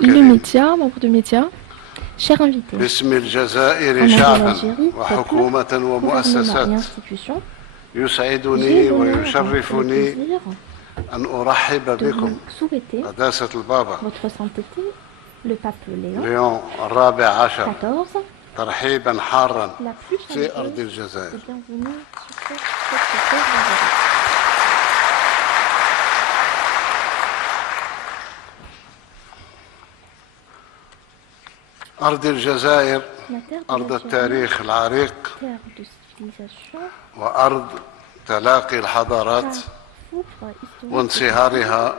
le média, membres de médias, chers invités, باسم en الجزائر nom de شعبا l'Algérie, peuple, وحكومة gouvernement et ومؤسسات institutions, j'ai يسعدني l'honneur et le ويشرفني plaisir أن أرحب de بكم vous souhaiter, قداسة البابا votre sainteté, le pape Léon ليون الرابع عشر XIV, ترحيبا حارا la plus في أرض chaleureuse الجزائر. et bienvenue sur cette terre d'Algérie. أرض الجزائر La terre أرض d'Algérie, التاريخ العريق terre de civilisation, وأرض تلاقي الحضارات fouvre historique وانصهارها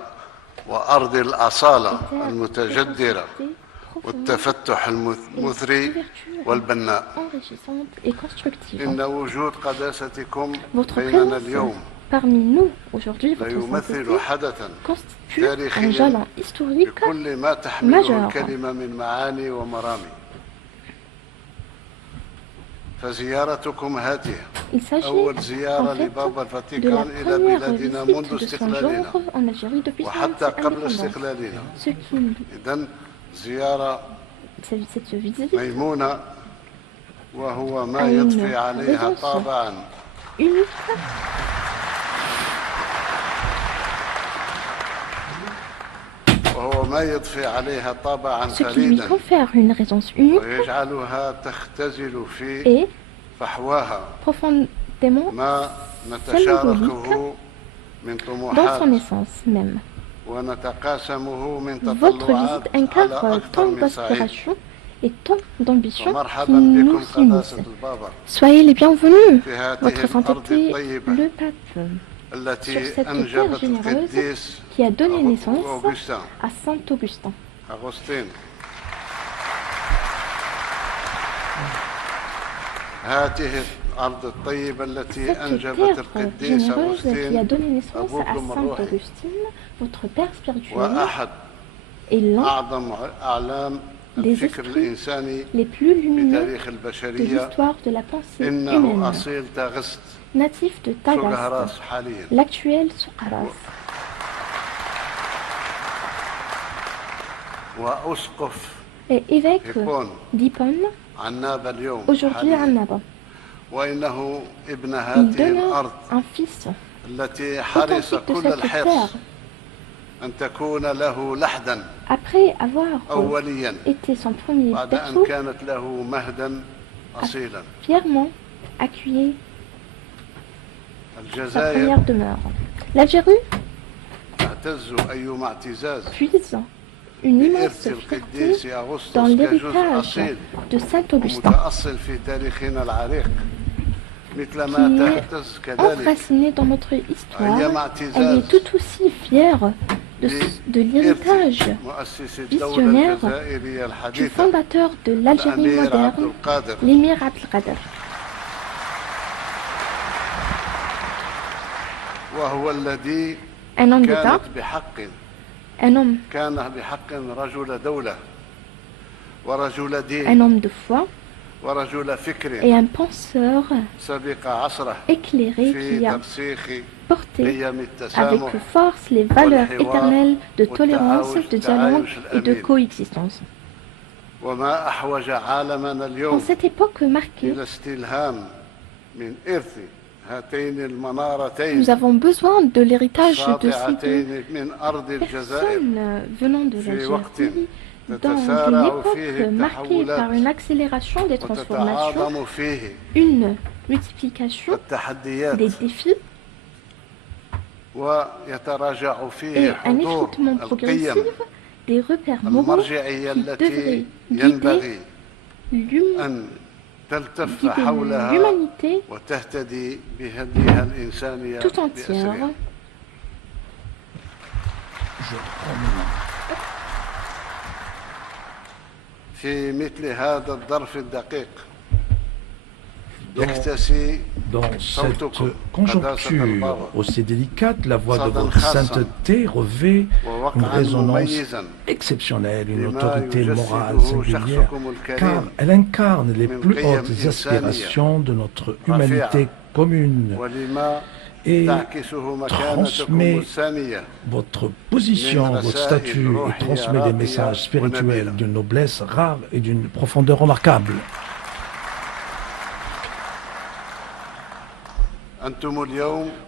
وأرض الأصالة et terre المتجدرة de profonde والتفتح المثري ouverture والبناء. enrichissante et constructive. إن وجود قداستكم Votre بيننا présence اليوم parmi nous aujourd'hui, لا votre يمثل sainteté, حدثا constitue un تاريخيا jalon historique بكل ما تحمله majeur. الكلمة من معاني ومرامي. فزيارتكم هذه Il s'agit أول en زيارة fait لبابا de la الفاتيكان إلى première بلادنا منذ visite de son استقلالنا genre en Algérie depuis son وحتى قبل indépendance. استقلالنا. Ce qui, إذن زيارة cette visite ميمونة وهو ما a une يضفي عليها présence طابعا unique ce qui lui فريدا confère une résonance unique ويجعلها تختزل في et فحواها profondément ما نتشاركه من dans طموحات son essence même. ونتقاسمه من Votre تطلعات visite على incarne أكثر tant من صعيد. d'aspirations et tant d'ambitions qui ومرحبا nous بكم unissent. قداسة البابا Soyez les bienvenus, في هذه votre الأرض sainteté, الطيبة le pape, sur التي cette terre أنجبت généreuse القديس qui a donné naissance أغسطين à Saint Augustin. أغسطين. هذه الأرض الطيبة التي Cette أنجبت terre القديس généreuse qui a أغسطين donné naissance à أبوكم Saint الروحي Augustine, votre père spirituel, وأحد est l'un أعظم أعلام des الفكر esprits الإنساني les plus في lumineux تاريخ de البشرية. l'histoire de la pensée إنه humaine, أصيل تاغست natif de Tagaste, سوغهراس حاليا. l'actuel Soukaras, وأسقف et évêque هيبون d'Ipon, عناب اليوم aujourd'hui à حاليا. Annaba. وإنه ابن Il هذه demeure الأرض un fils التي حرص authentique de كل cette الحرص terre, أن تكون له لحدا après avoir أوليا été son premier بعد أن berceau, كانت له مهدا أصيلا. fièrement accueilli sa الجزائر première demeure. L'Algérie تعتز أيما اعتزاز puise une بإرث immense fierté القديس dans أغسطس كجزء l'héritage أصيل de Saint Augustin, ومتأصل في تاريخنا العريق مثل ما qui est تعتز كذلك enracinée dans notre histoire. أيما Elle اعتزاز est tout aussi fière de l'héritage مؤسس الدولة visionnaire الجزائرية du الحديثة fondateur de l'Algérie الأمير عبد moderne, القادر. l'émir Abdelkader, وهو الذي un homme d'État, كانت بحق un homme, كان بحق رجل دولة ورجل un دين homme de foi ورجل et فكر un penseur سبق عصره éclairé في qui a ترسيخ porté قيم avec التسامح force les valeurs والحوار éternelles de tolérance, والتعايش de dialogue et de الأمين. coexistence. وما أحوج عالمنا En اليوم cette époque marquée, إلى استلهام من إرث هاتين المنارتين nous avons besoin de l'héritage de ces deux الساطعتين من أرض الجزائر personnes venant de في وقت l'Algérie dans une تتسارع فيه époque marquée par une التحولات accélération des transformations, وتتعاظم فيه une multiplication التحديات des défis ويتراجع et فيه un حضور effritement progressif القيم des repères moraux المرجعية qui التي devraient ينبغي guider أن تلتف حولها l'humanité وتهتدي بهديها الإنسانية tout entière. بأسرها. في مثل هذا الظرف الدقيق يكتسي Dans cette conjoncture aussi délicate, la voix de votre sainteté revêt une résonance exceptionnelle, une autorité morale singulière, car elle incarne les plus hautes aspirations de notre humanité commune et transmet votre position, votre statut, et transmet des messages spirituels d'une noblesse rare et d'une profondeur remarquable.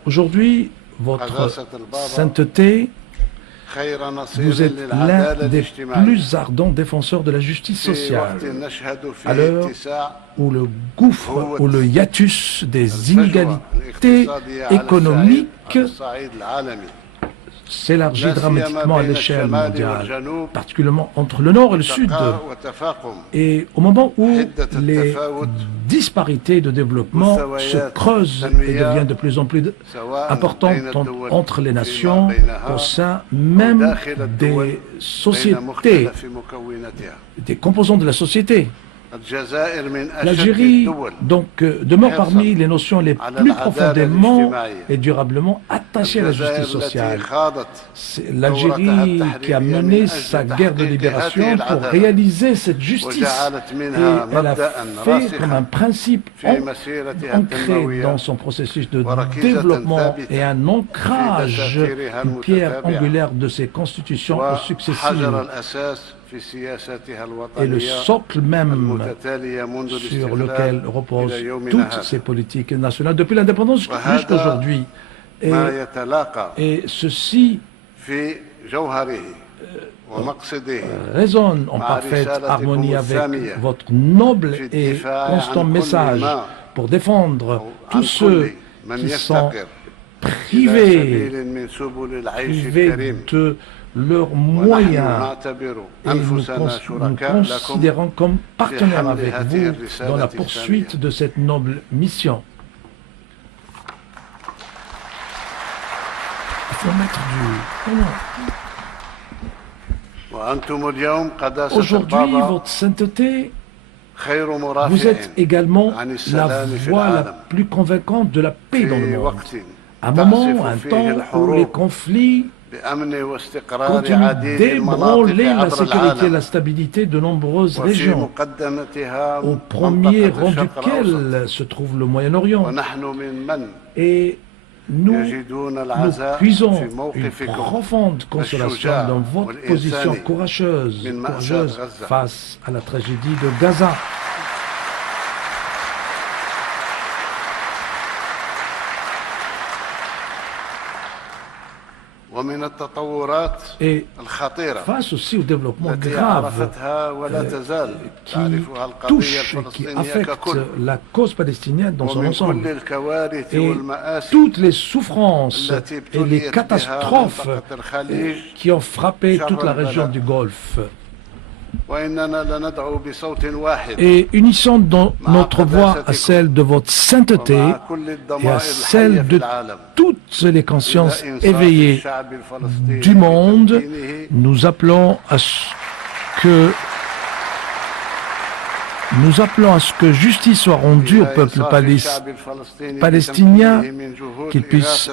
Aujourd'hui, votre sainteté, vous êtes l'un des plus ardents défenseurs de la justice sociale, à l'heure où le gouffre, ou le hiatus des inégalités économiques s'élargit dramatiquement à l'échelle mondiale, particulièrement entre le nord et le sud, et au moment où les disparités de développement se creusent et deviennent de plus en plus importantes entre les nations, au sein même des sociétés, des composants de la société. L'Algérie donc demeure parmi les notions les plus profondément et durablement attachées à la justice sociale. C'est l'Algérie qui a mené sa guerre de libération pour réaliser cette justice, et elle a fait comme un principe ancré dans son processus de développement et un ancrage, une pierre angulaire de ses constitutions successives, et le socle même sur lequel reposent toutes ces politiques nationales depuis l'indépendance jusqu'à aujourd'hui. Et ceci résonne en parfaite harmonie avec votre noble et constant message pour défendre tous ceux qui sont privés de leurs moyens, et nous considérons comme partenaires avec vous dans la poursuite de cette noble mission. Il faut mettre du... Aujourd'hui, votre sainteté, vous êtes également la voix la plus convaincante de la paix dans le monde. Un moment, un temps où les conflits continuent d'ébranler la sécurité et la stabilité de nombreuses régions, au premier rang duquel se trouve le Moyen-Orient. Et nous puisons une profonde consolation dans votre position courageuse face à la tragédie de Gaza. Et face aussi au développement grave qui touche, qui affecte la cause palestinienne dans son ensemble, et toutes les souffrances et les catastrophes qui ont frappé toute la région du Golfe. Et unissons notre voix à celle de votre sainteté et à celle de toutes les consciences éveillées du monde, nous appelons à ce que justice soit rendue au peuple palestinien, qu'il puisse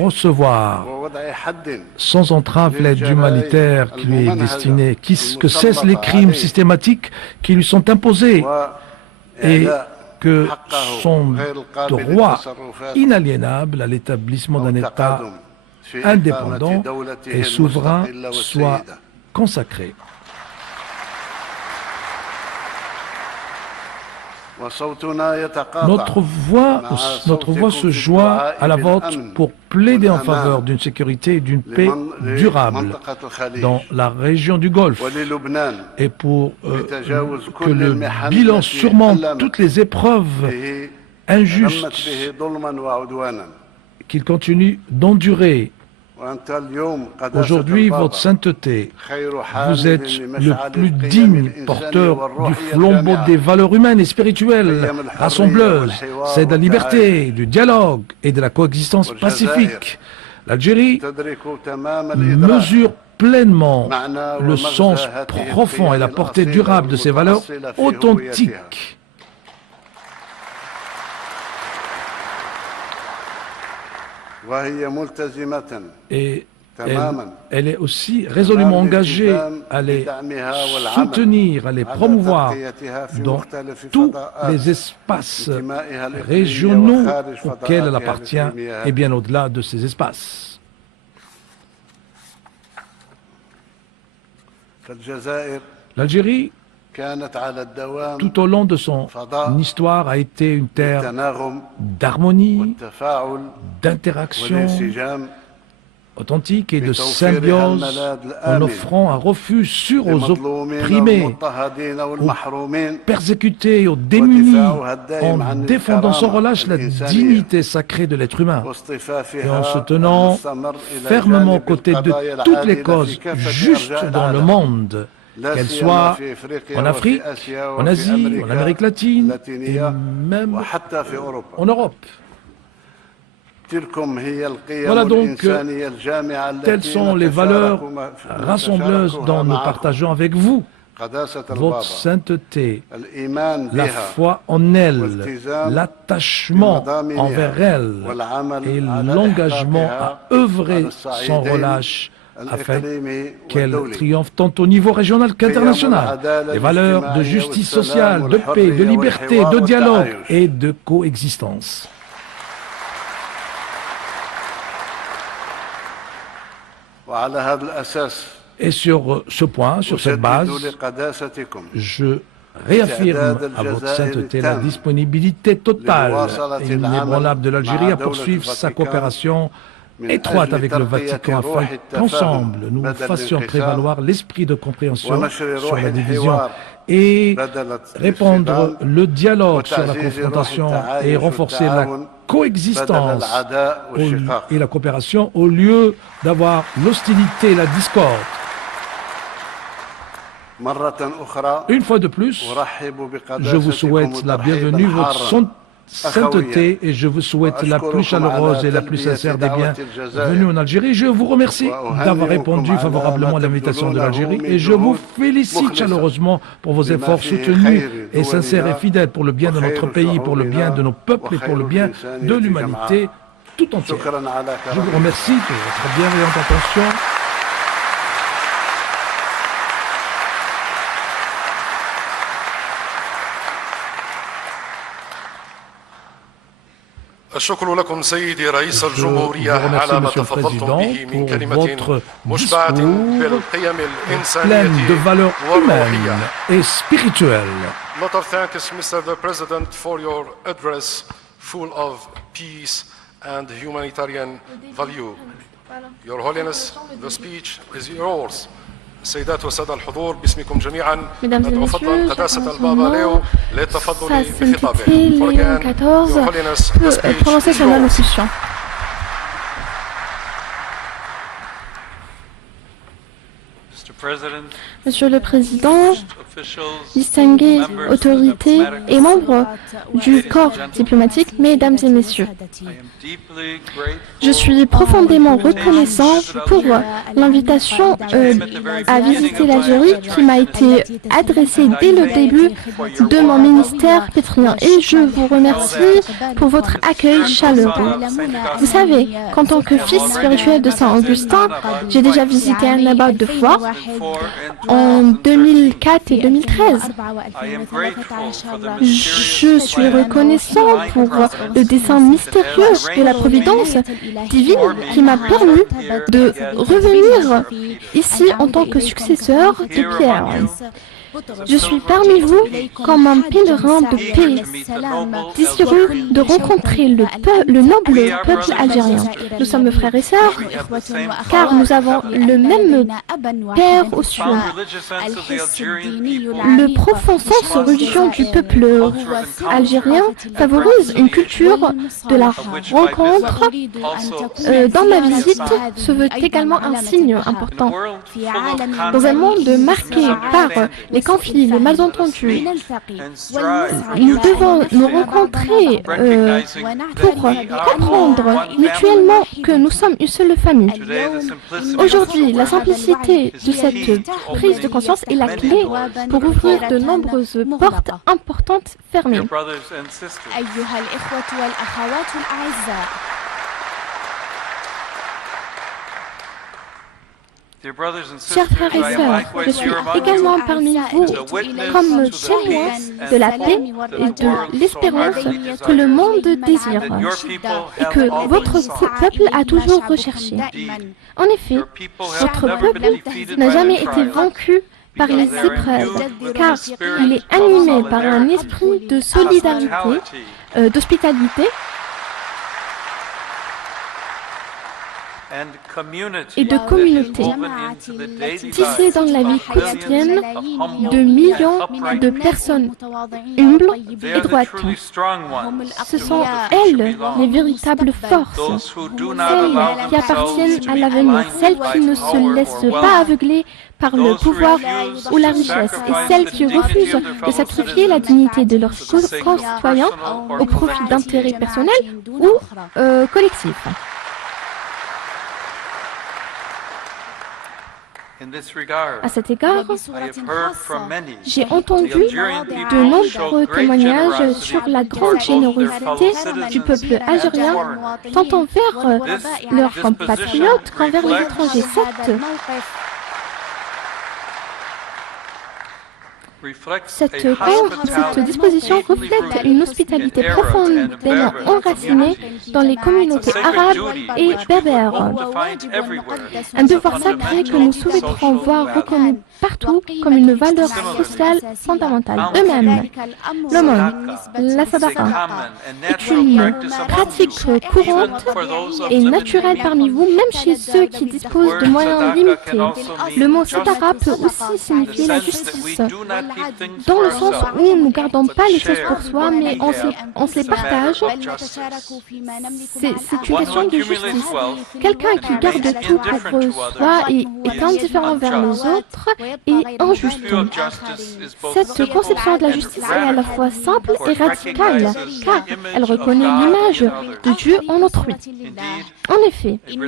recevoir sans entrave l'aide humanitaire qui lui est destinée, que cessent les crimes systématiques qui lui sont imposés, et que son droit inaliénable à l'établissement d'un État indépendant et souverain soit consacré. Notre voix se joint à la vôtre pour plaider en faveur d'une sécurité et d'une paix durable dans la région du Golfe, et pour que le bilan surmonte toutes les épreuves injustes qu'il continue d'endurer. Aujourd'hui, votre sainteté, vous êtes le plus digne porteur du flambeau des valeurs humaines et spirituelles, rassembleuses, c'est de la liberté, du dialogue et de la coexistence pacifique. L'Algérie mesure pleinement le sens profond et la portée durable de ces valeurs authentiques. Et elle est aussi résolument engagée à les soutenir, à les promouvoir dans tous les espaces régionaux auxquels elle appartient et bien au-delà de ces espaces. L'Algérie, tout au long de son histoire, a été une terre d'harmonie, d'interaction authentique et de symbiose, en offrant un refuge sûr aux opprimés, aux persécutés et aux démunis, en défendant sans relâche la dignité sacrée de l'être humain et en se tenant fermement aux côtés de toutes les causes justes dans le monde, qu'elles soient en Afrique, en Asie, en Amérique latine et même en Europe. Voilà donc telles sont les valeurs rassembleuses dont nous partageons avec vous. Votre sainteté, la foi en elle, l'attachement envers elle et l'engagement à œuvrer sans relâche afin qu'elle triomphe tant au niveau régional qu'international. Les valeurs de justice sociale, de paix, de liberté, de dialogue et de coexistence. Et sur ce point, sur cette base, je réaffirme à votre sainteté la disponibilité totale et inébranlable de l'Algérie à poursuivre sa coopération étroite avec le Vatican afin qu'ensemble nous fassions prévaloir l'esprit de compréhension sur la division et répandre le dialogue sur la confrontation et renforcer la coexistence et la coopération au lieu d'avoir l'hostilité et la discorde. Une fois de plus, je vous souhaite la bienvenue, votre sainteté, et je vous souhaite la plus chaleureuse et la plus sincère des bienvenus en Algérie. Je vous remercie d'avoir répondu favorablement à l'invitation de l'Algérie et je vous félicite chaleureusement pour vos efforts soutenus et sincères et fidèles pour le bien de notre pays, pour le bien de nos peuples et pour le bien de l'humanité tout entière. Je vous remercie de votre bienveillante attention. الشكر لكم سيدي رئيس الجمهورية على ما تفضلتم به من كلمة مشبعة بالقيم الإنسانية والروحية. Lot of thanks, Mr. the President, for your address full of peace and humanitarian value. Your Holiness, the speech is yours. السيدات والسادة الحضور باسمكم جميعا ندعو فضلا قداسة البابا ليو للتفضل بخطابه. Your Holiness, the speech is yours. Monsieur le Président, distinguées autorités et membres du corps diplomatique, Mesdames et Messieurs, je suis profondément reconnaissant pour l'invitation à visiter l'Algérie qui m'a été adressée dès le début de mon ministère pétrolien et je vous remercie pour votre accueil chaleureux. Vous savez qu'en tant que fils spirituel de Saint-Augustin, j'ai déjà visité Annaba 2 fois, en 2004 et 2013. Je suis reconnaissant pour le dessein mystérieux de la providence divine qui m'a permis de revenir ici en tant que successeur de Pierre. Je suis parmi vous comme un pèlerin de paix, désireux de rencontrer le noble peuple algérien. Nous sommes frères et sœurs, car nous avons le même Père aux cieux. Le profond sens religion du peuple algérien favorise une culture de la rencontre. Dans ma visite, ce veut également un signe important. Dans un monde marqué par les conflits, les malentendus, nous devons nous rencontrer pour comprendre mutuellement que nous sommes une seule famille. Aujourd'hui, la simplicité de cette prise de conscience est la clé pour ouvrir de nombreuses portes importantes fermées. Chers frères et sœurs, je suis également parmi vous comme témoin de la paix et de l'espérance que le monde désire et que votre peuple a toujours recherché. En effet, votre peuple n'a jamais été vaincu par les épreuves, car il est animé par un esprit de solidarité, d'hospitalité et de communauté, tissé dans la vie quotidienne de millions de personnes humbles et droites. Ce sont elles les véritables forces, celles qui appartiennent à l'avenir, celles qui ne se laissent pas aveugler par le pouvoir ou la richesse, et celles qui refusent de sacrifier la dignité de leurs concitoyens au profit d'intérêts personnels ou collectifs. À cet égard, j'ai entendu de nombreux témoignages sur la grande générosité du peuple algérien, tant envers leurs compatriotes qu'envers les étrangers. Cette disposition reflète une hospitalité profondément enracinée dans les communautés arabes et berbères. Un devoir sacré que nous souhaiterons voir reconnu partout comme une valeur sociale fondamentale. De même, l'aumône, la sadaqa, est une pratique courante et naturelle parmi vous, même chez ceux qui disposent de moyens limités. Le mot sadaqa peut aussi signifier la justice, dans le sens où nous ne gardons pas les choses pour soi, mais on se les partage. C'est une question de justice. Quelqu'un qui garde tout pour soi et est indifférent vers les autres est injuste. Cette conception de la justice est à la fois simple et radicale, car elle reconnaît l'image de Dieu en autrui. En effet, une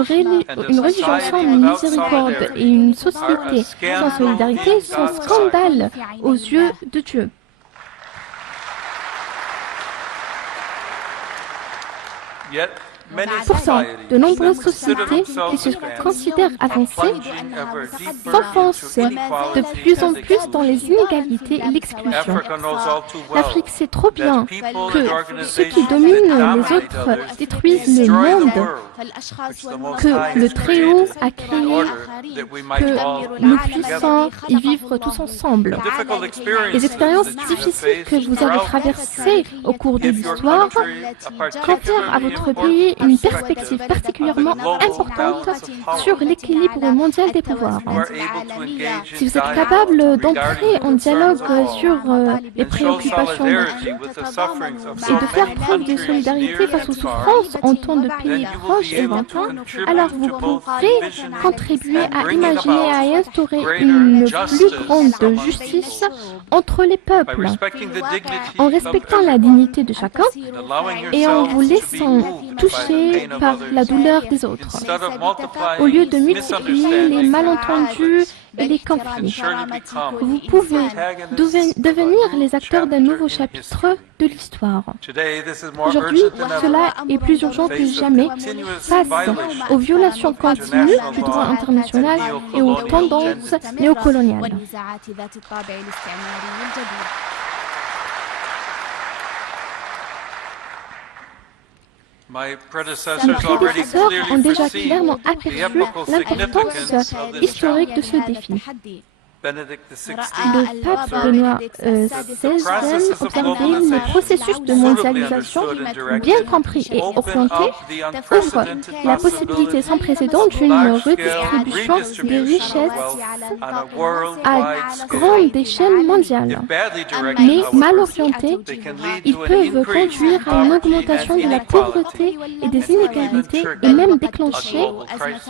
religion sans miséricorde et une société sans solidarité sont scandale aux yeux de Dieu. Pourtant, de nombreuses sociétés qui se considèrent avancées s'enfoncent de plus en plus dans les inégalités et l'exclusion. L'Afrique sait trop bien que ceux qui dominent les autres détruisent le monde, que le Très-Haut a créé, que nous puissions y vivre tous ensemble. Les expériences difficiles que vous avez traversées au cours de l'histoire confèrent à votre pays une perspective particulièrement importante sur l'équilibre mondial des pouvoirs. Si vous êtes capable d'entrer en dialogue sur les préoccupations et de faire preuve de solidarité face aux souffrances en temps de pays proches et lointains, alors vous pourrez contribuer à imaginer et à instaurer une plus grande justice entre les peuples, en respectant la dignité de chacun et en vous laissant toucher par la douleur des autres, au lieu de multiplier les malentendus et les conflits. Vous pouvez devenir les acteurs d'un nouveau chapitre de l'histoire. Aujourd'hui, cela est plus urgent que jamais face aux violations continues du droit international et aux tendances néocoloniales. Mes prédécesseurs ont déjà clairement aperçu l'importance historique de ce défi. Le pape Benoît XVI observait le processus de mondialisation bien compris et orienté ouvre la possibilité sans précédent d'une redistribution des richesses à grande échelle mondiale. Mais mal orientés, ils peuvent conduire à une augmentation de la pauvreté et des inégalités et même déclencher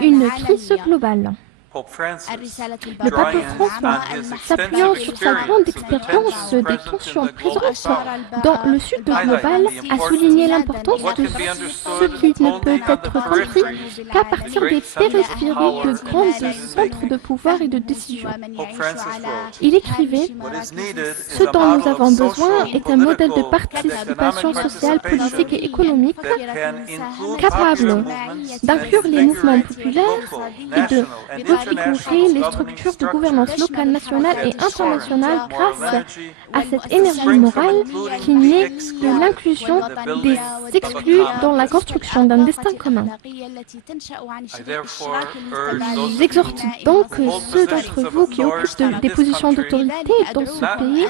une crise globale. Le pape François, s'appuyant sur sa grande expérience des tensions présentes dans le sud global, a souligné l'importance de ce qui ne peut être compris qu'à partir des périphéries de grands centres de pouvoir et de décision. Il écrivait « Ce dont nous avons besoin est un modèle de participation sociale, politique et économique capable d'inclure les mouvements populaires et de configurer les structures de gouvernance locale, nationale et internationale grâce à cette énergie morale qui naît de l'inclusion des exclus dans la construction d'un destin commun. J'exhorte donc ceux d'entre vous qui occupent des positions d'autorité dans ce pays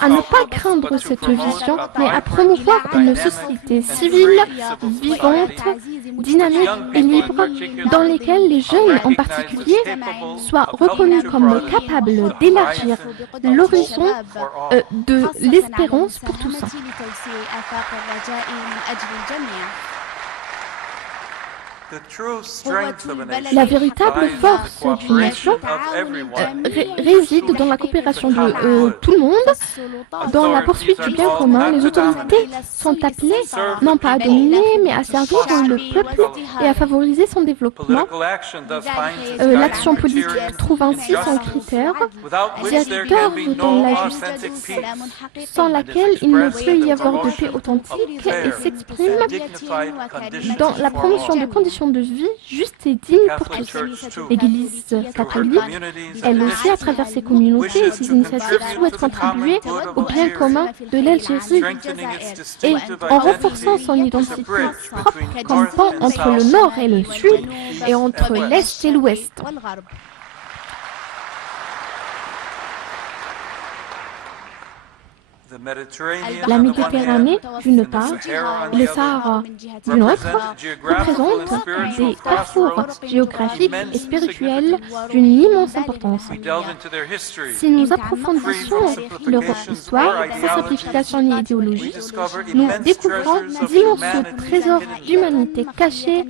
à ne pas craindre cette vision, mais à promouvoir une société civile, vivante, dynamique et libre, dans laquelle les jeunes en particulier soient reconnus comme capables d'élargir l'horizon de l'espérance pour tous. La véritable force d'une nation réside dans la coopération de tout le monde, dans la poursuite du bien commun. Les autorités sont appelées non pas à dominer, mais à servir le peuple et à favoriser son développement. L'action politique trouve ainsi son critère directeur dans la justice, sans laquelle il ne peut y avoir de paix authentique, et s'exprime dans la promotion de conditions de vie juste et digne pour tous. L'Église catholique, elle aussi, à travers ses communautés et ses initiatives, souhaite contribuer au bien commun de l'Algérie et en renforçant son identité propre comme pont entre le nord et le sud et entre l'est et l'ouest. La Méditerranée, d'une part, et le Sahara, d'une autre, représentent des carrefours géographiques et spirituels d'une immense importance. Si nous approfondissons leur histoire, sans simplification ni idéologie, nous découvrons d'immenses trésors d'humanité cachés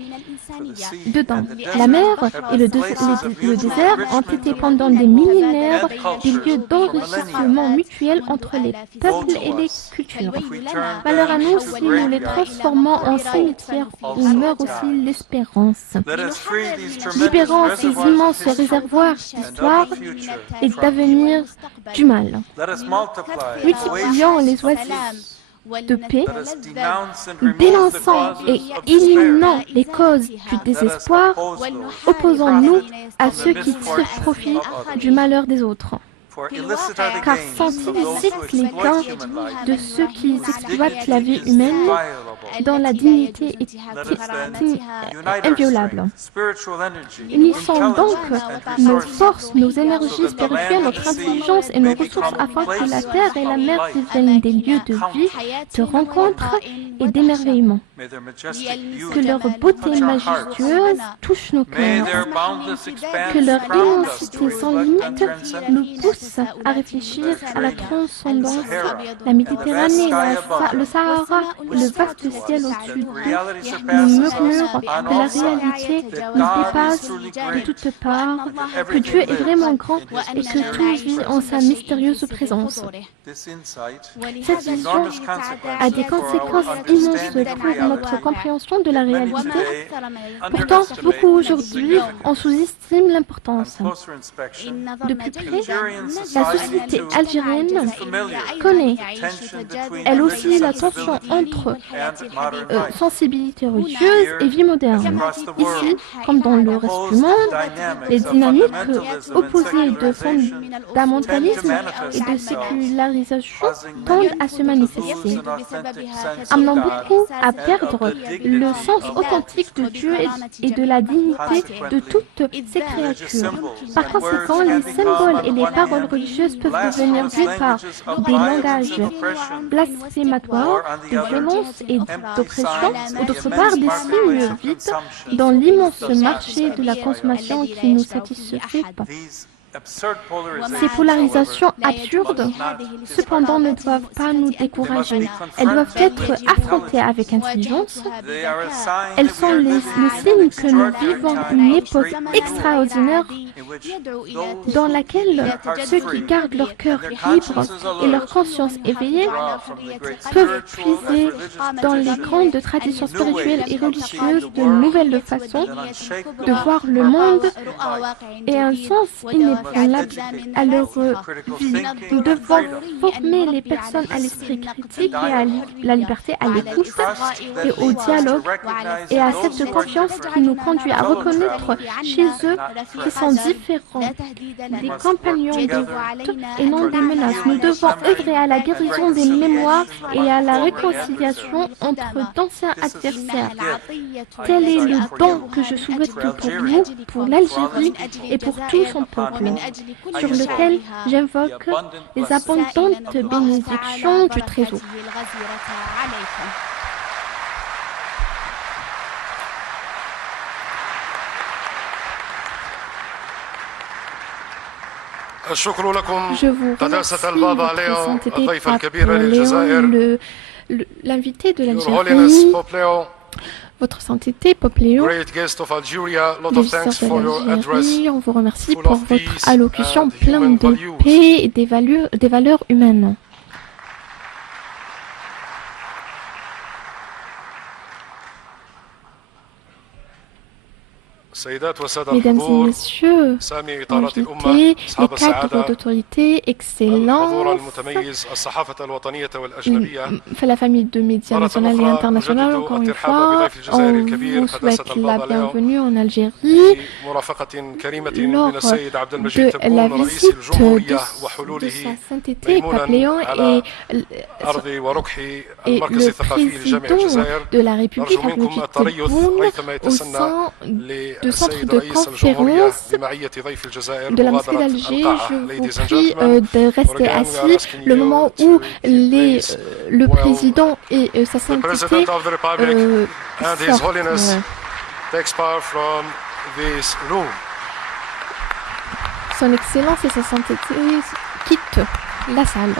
dedans. La mer et le désert ont été pendant des millénaires des lieux d'enrichissement mutuel entre les peuples et les cultures. Malheur à nous si nous les transformons en cimetières où meurt aussi l'espérance. Libérons ces immenses réservoirs d'histoire et d'avenir du mal. Multiplions les oasis de paix, dénonçant et éliminant les causes du désespoir, opposons-nous à ceux qui tirent profit du malheur des autres. Car sont illicites les gains de ceux qui exploitent la vie humaine dont la dignité est inviolable. Unissons donc nos forces, nos énergies spirituelles, notre intelligence et nos ressources afin que la terre et la mer deviennent des lieux de vie, de rencontre et d'émerveillement. Que leur beauté majestueuse touche nos cœurs. Que leur immensité sans limite nous pousse à réfléchir à la transcendance. La Méditerranée, le Sahara et le vaste ciel au-dessus d'eux nous murmurent que la réalité nous dépasse de toutes parts, que Dieu est vraiment grand et que tout vit en sa mystérieuse présence. Cette vision a des conséquences immenses pour notre compréhension de la réalité. Pourtant, beaucoup aujourd'hui en sous-estiment l'importance. De plus près, la société algérienne connaît, elle aussi, la tension entre sensibilité religieuse et vie moderne. Ici, comme dans le reste du monde, les dynamiques opposées de fondamentalisme et de sécularisation tendent à se manifester, amenant beaucoup à perdre le sens authentique de Dieu et de la dignité de toutes ses créatures. Par conséquent, les symboles et les paroles religieuses peuvent devenir d'une part des langages blasphématoires, de violence et d'oppression, ou d'autre part des signes vides dans l'immense marché de la consommation qui ne nous satisfait pas. Ces polarisations absurdes, cependant, ne doivent pas nous décourager. Elles doivent être affrontées avec intelligence. Elles sont le signe que nous vivons une époque extraordinaire dans laquelle ceux qui gardent leur cœur libre et leur conscience éveillée peuvent puiser dans les grandes traditions spirituelles et religieuses de nouvelles façons de voir le monde et un sens inébranlable à leur vie. Nous devons former les personnes à l'esprit critique et à la liberté à l'écoute et au dialogue et à cette confiance qui nous conduit à reconnaître chez eux qui sont différents, des compagnons de route et non des menaces. Nous devons œuvrer à la guérison des mémoires et à la réconciliation entre d'anciens adversaires. Tel est le don que je souhaite pour vous, pour l'Algérie et pour tout son peuple, sur lequel j'invoque les abondantes bénédictions du Très-Haut. Je vous remercie, votre sainteté, Pape Léon, l'invité de l'Algérie, votre sainteté, Pape Léon, les visiteurs de l'Algérie, on vous remercie pour votre allocution pleine de paix et des valeurs humaines. Mesdames et messieurs, invités, les cadres d'autorité, Excellences, la famille de médias nationale et internationale, encore une fois, on vous souhaite la bienvenue en Algérie lors de la visite de sa sainteté, Pape Léon, et le président de la République, Abdelmadjid Tebboune, au sein de centre de conférence de la mosquée d'Alger. Je vous prie de rester assis le moment où le président et sa sainteté Son Excellence et sa sainteté quittent la salle.